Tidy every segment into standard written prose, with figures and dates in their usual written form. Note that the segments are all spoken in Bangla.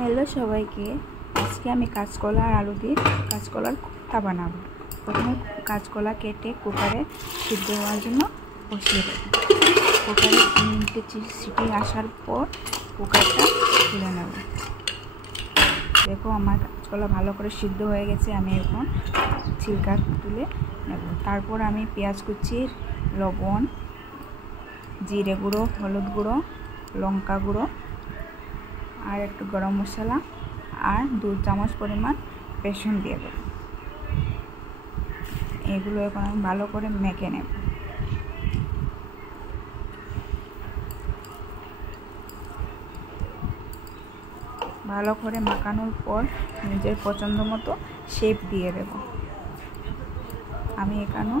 হ্যালো সবাইকে, আজকে আমি কাঁচকলা আর আলু দিয়ে কাঁচকলার কোফতা বানাবো। প্রথমে কাঁচকলা কেটে কুকারে সিদ্ধ হওয়ার জন্য বসিয়ে দেবো। কুকারে 3টে সিটি আসার পর কুকারটা তুলে নেব। দেখো আমার কাঁচকলা ভালো করে সিদ্ধ হয়ে গেছে। আমি এখন ছিলকা তুলে নেব। তারপর আমি পেঁয়াজ কুচি, লবণ, জিরে গুঁড়ো, হলুদ গুঁড়ো, লঙ্কা গুঁড়ো আর একটু গরম মশলা আর 2 চামচ পরিমাণ বেসন দিয়ে দেব। এগুলো এখন আমি ভালো করে মেখে নেব। ভালো করে মাখানোর পর নিজের পছন্দ মতো শেপ দিয়ে দেব। আমি এখানে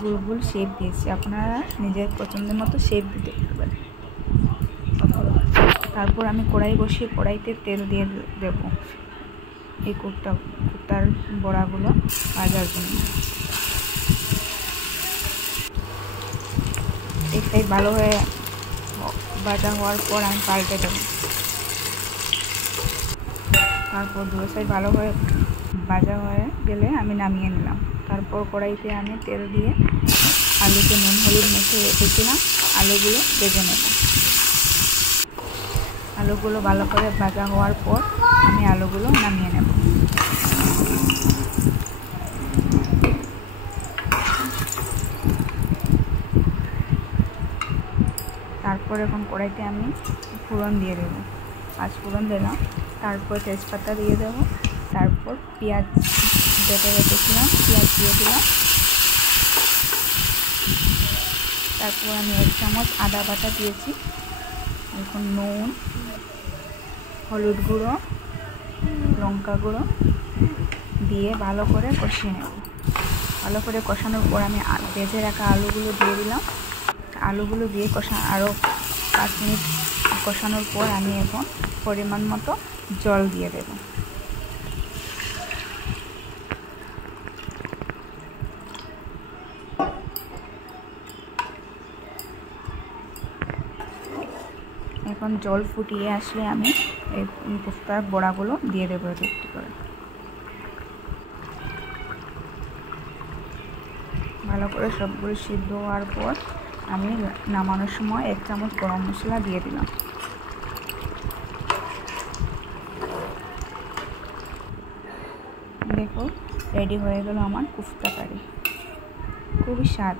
গোল গোল শেপ দিয়েছি, আপনারা নিজের পছন্দ মতো শেপ দিতে পারবেন। তারপর আমি কড়াই বসিয়ে কড়াইতে তেল দিয়ে দেব এই কোফতার বড়াগুলো ভাজার জন্য। এক সাইড ভালো হয়ে ভাজা হওয়ার পর আমি পাল্টে দেব। তারপর 2 সাইড ভালো হয়ে ভাজা হয়ে গেলে আমি নামিয়ে নিলাম। তারপর কড়াইতে আমি তেল দিয়ে আলুতে নুন হলুদ মেখে রেখেছিলাম, আলুগুলো ভেজে নেব। আলুগুলো ভালো করে ভাজা হওয়ার পর আমি আলুগুলো নামিয়ে নেব। তারপর এখন কড়াইতে আমি ফোড়ন দিয়ে দেব। 5 ফোড়ন দিলাম, তারপর তেজপাতা দিয়ে দেব, তারপর পেঁয়াজ বেটে রেখেছিলাম পেঁয়াজ দিয়ে দিলাম। তারপর আমি 1 চামচ আদা বাটা দিয়েছি। এখন নুন, হলুদ গুঁড়ো, লঙ্কা গুঁড়ো দিয়ে ভালো করে কষিয়ে নেব। ভালো করে কষানোর পর আমি ভেজে রাখা আলুগুলো দিয়ে দিলাম। আলুগুলো দিয়ে আরও 5 মিনিট কষানোর পর আমি এখন পরিমাণ মতো জল দিয়ে দেব। এখন জল ফুটিয়ে আসলে আমি এই কোফতার বড়াগুলো দিয়ে দেবো একটু করে। ভালো করে সবগুলো সিদ্ধ হওয়ার পর আমি নামানোর সময় 1 চামচ গরম মশলা দিয়ে দিলাম। দেখো রেডি হয়ে গেল আমার কোফতা কারি, খুবই স্বাদ।